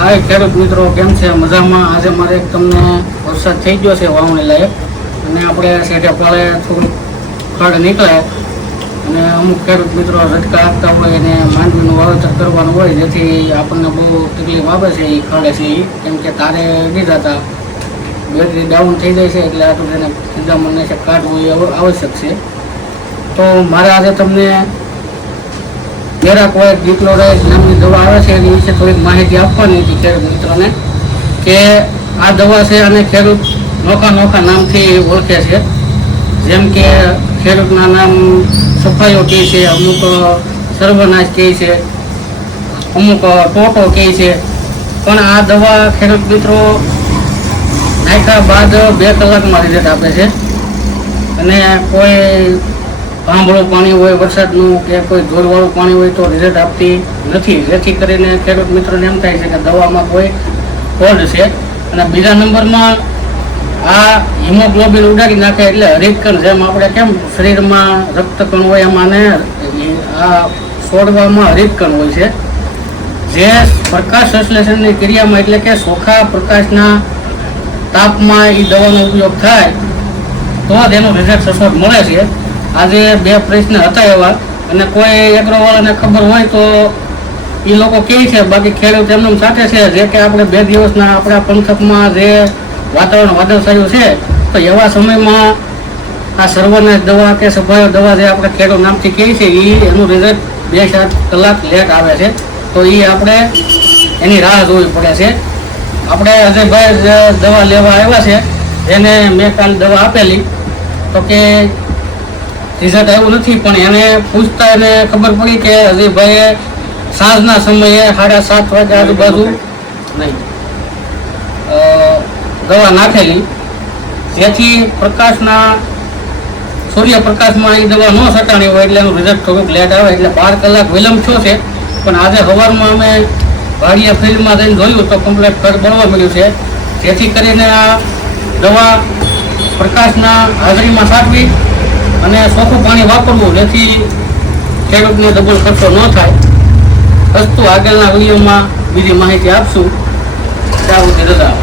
હાય ખેડૂત મિત્રો, કેમ છે? મજામાં? આજે મારે તમને વરસાદ થઈ ગયો છે વાવણી લાયક, અને આપણે શેઠે પાળે થોડુંક ખડ નીકળે અને અમુક ખેડૂત મિત્રો રટકા આપતા હોય અને માંડવીનું વાવેતર કરવાનું હોય, જેથી આપણને બહુ તકલીફ આવે છે એ ખડે છે એ, કેમ કે તારે દીધા હતા બેટરી ડાઉન થઈ જાય છે, એટલે આટલું તેને સિદ્ધામણને છે કાઢવું એ આવશ્યક છે. તો મારે આજે તમને પેરાક્લોરાઇડ ડિક્લોરાઇડ નામની દવા આવે છે એની વિશે થોડીક માહિતી આપવાની હતી ખેડૂત મિત્રોને, કે આ દવા છે અને ખેડૂત નોખા નોખા નામથી ઓળખે છે. જેમ કે ખેડૂતના નામ સફાઈઓ કહે છે, અમુક સર્વનાશ કહે છે, અમુક ટોટો કહે છે. પણ આ દવા ખેડૂત મિત્રો નાખ્યા બાદ 2 કલાકમાં રિઝલ્ટ આપે છે, અને કોઈ આંબળું પાણી હોય વરસાદનું કે કોઈ ધોળવાળું પાણી હોય તો રિઝલ્ટ આપતી નથી. જેથી કરીને ખેડૂત મિત્રોને એમ થાય છે કે દવામાં કોઈ ફોલ્ટ છે. અને બીજા નંબરમાં આ હિમોગ્લોબિન ઉડાડી નાખે, એટલે હરિતકણ, જેમ આપણે કેમ શરીરમાં રક્તકણ હોય એમાં આ છોડવામાં હરિતકણ હોય છે, જે પ્રકાશ સંશ્લેષણની ક્રિયામાં એટલે કે ચોખ્ખા પ્રકાશના તાપમાં એ દવાનો ઉપયોગ થાય તો જ એનું રિઝલ્ટ સચોટ મળે છે. આજે 2 પ્રશ્ન હતા એવા, અને કોઈ એગ્રોવાળાને ખબર હોય તો એ લોકો કહે છે, બાકી ખેડૂત એમનું સાથે છે. જે કે આપણે 2 દિવસના આપણા પંથકમાં જે વાતાવરણ વાદળછાયું છે, તો એવા સમયમાં આ સર્વનાશ દવા કે સફાયો દવા જે આપણે ખેડૂત નામથી કહે છે એનું રિઝલ્ટ 2-4 કલાક લેટ આવે છે. તો એ આપણે એની રાહ જોવી પડે છે. આપણે અજયભાઈ જે દવા લેવા આવ્યા છે એને મેં કાલ દવા આપેલી, તો કે રિઝલ્ટ આવ્યું નથી. પણ એને પૂછતા એને ખબર પડી કે અજયભાઈએ સાંજના સમયે 7:30 વાગે આજુબાજુ નહીં દવા નાખેલી, જેથી પ્રકાશના સૂર્યપ્રકાશમાં એ દવા ન સટાણી હોય એટલે એનું રિઝલ્ટ થોડુંક લેટ આવે, એટલે 12 કલાક વિલંબ થયો છે. પણ આજે સવારમાં અમે વાડિયા ફિલ્ડમાં જઈને જોયું તો કમ્પ્લેટ ખડ બળવા મળ્યું છે. જેથી કરીને આ દવા પ્રકાશના હાજરીમાં છાંટવી અને ચોખ્ખું પાણી વાપરવું, જેથી ખેડૂતને ડબલ ખર્ચો ન થાય. વસ્તુ આગળના વિડીયોમાં બીજી માહિતી આપશું. ત્યાં સુધી રજા.